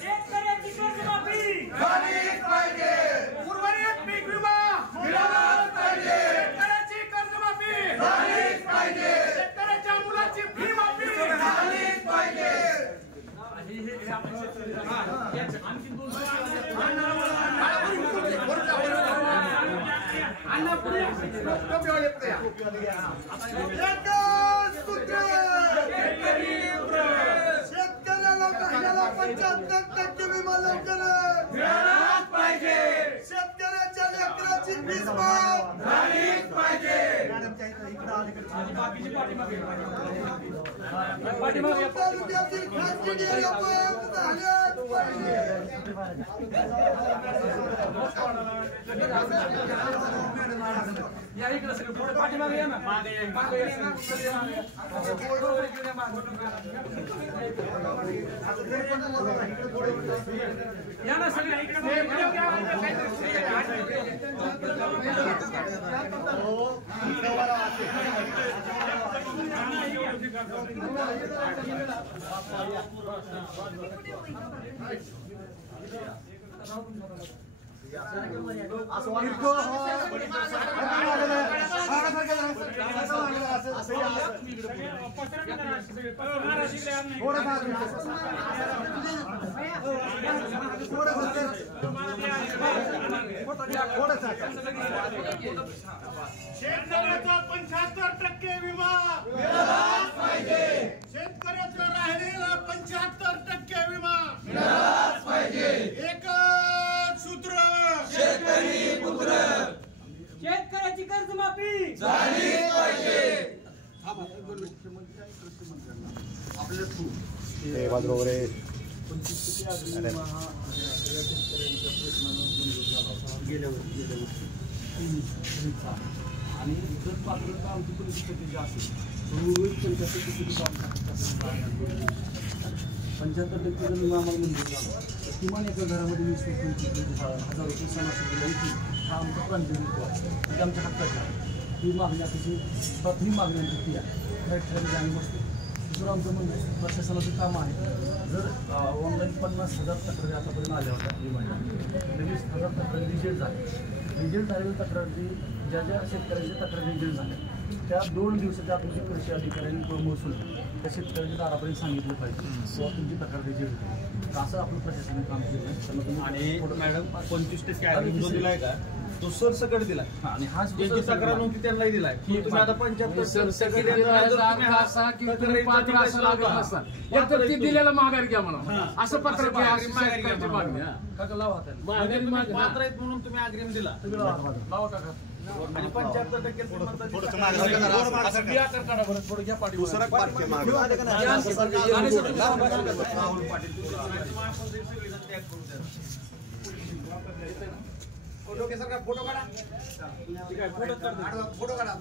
शेतकऱ्याची कर्जमाफी झालीच पाहिजे. उर्वरित पीक विमा मिळालाच पाहिजे. शेतकऱ्याची कर्जमाफी झालीच पाहिजे. शेतकऱ्याच्या मुलाची फी माफी झालीच पाहिजे. शेतकऱ्याला महिन्याला 75% विमा लवकर मिळालाच पाहिजे. शेतकऱ्याच्या लेकराची फीस माफ झालीच पाहिजे. तालुक्यातील खासगी डेअऱ्या बंद झाल्याच पाहिजे. या इकडे सगळे पुढे पाठीमागे या ना. या ना सगळे इकडे शेतकऱ्याचा 75% विमा मिळालाच पाहिजे. शेतकऱ्याचा राहिलेला 75% विमा मिळालाच पाहिजे. एकच सूत्र शेतकरी पुत्र. शेतकऱ्याची कर्जमाफी झालीच पाहिजे. आणि जर पात्रता आमची परिस्थिती जी असेल रोज 75% जर विमा आम्हाला मंजूर झाला किमान एका घरामध्ये 20-25,000 रुपये सणासुदीला येतील. हा आमचा प्रांतिक आहे. म्हणजे आमच्या हक्काची आहे. ही मागणी अतिशय प्राथमिक मागणी आमची ती आहे. त्या ठिकाणी आम्ही बसतो. दुसरं आमचं म्हणजे प्रशासनाचं काम आहे. जर ऑनलाईन 50,000 तक्रारी आतापर्यंत आल्या होत्या विमाच्या 20,000 तक्रारी रिजेक्ट झाल्या. रिजेक्ट झालेल्या तक्रारी ज्या शेतकऱ्यांच्या तक्रारी रिजेक्ट झाल्या त्या 2 दिवसाच्या आपण कृषी अधिकाऱ्यांनी महसूल त्या शेतकऱ्याच्या दारापर्यंत सांगितलं पाहिजे किंवा तुमची तक्रार रिजेक्ट होती. असं आपण प्रशासनाने काम केलं. आणि मॅडम 25% दिलाय का तो सरसकट दिलाय. आणि हा ज्यांची तक्रार नव्हती त्यांनाही दिलाय. तुम्ही आता 75% दिलेला माघार घ्या म्हणा असं पत्र मागणी पात्र आहेत म्हणून तुम्ही अग्रिम दिला. आणि 75% फोटो काढा. फोटो काढा.